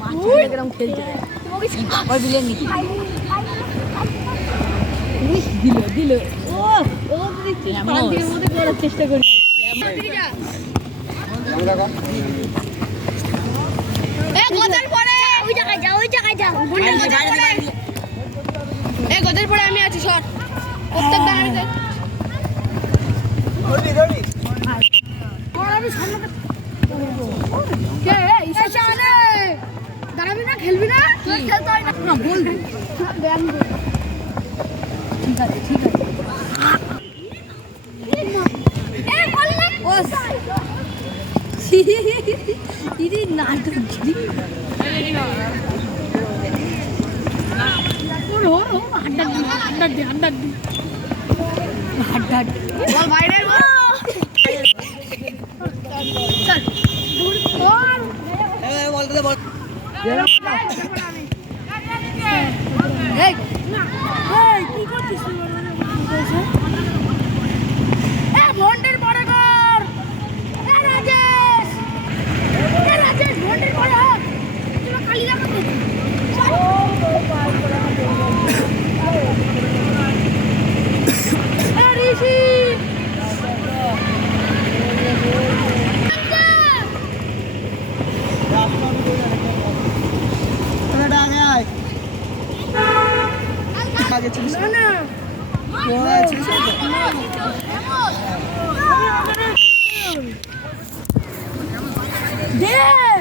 মাছগুলো খেলছে ওই বিলে নি দিল দিল ও ও দিচ্ছি পান্তির মধ্যে করার চেষ্টা করি গদের পরে ওই জায়গায় যা এই গদের পরে আমি আছি সর প্রত্যেকবার আমি ধরবি আমি সামনে কে ঈশানে দাঁড়াবি না খেলবি না তুই খেলতে হয় না বলবি ঠিক আছে ঠিক আছে এ বললে ও ইদি নাটক গিরি ও আড্ডা বল বাইরে গো চল বল বল বল এই এই কি করছিস এ ভন্ডের পরে কর এ রাজেশ ভন্ডের পরে হোক তুই খালি রাখ ঋষি আগে ছিল না দে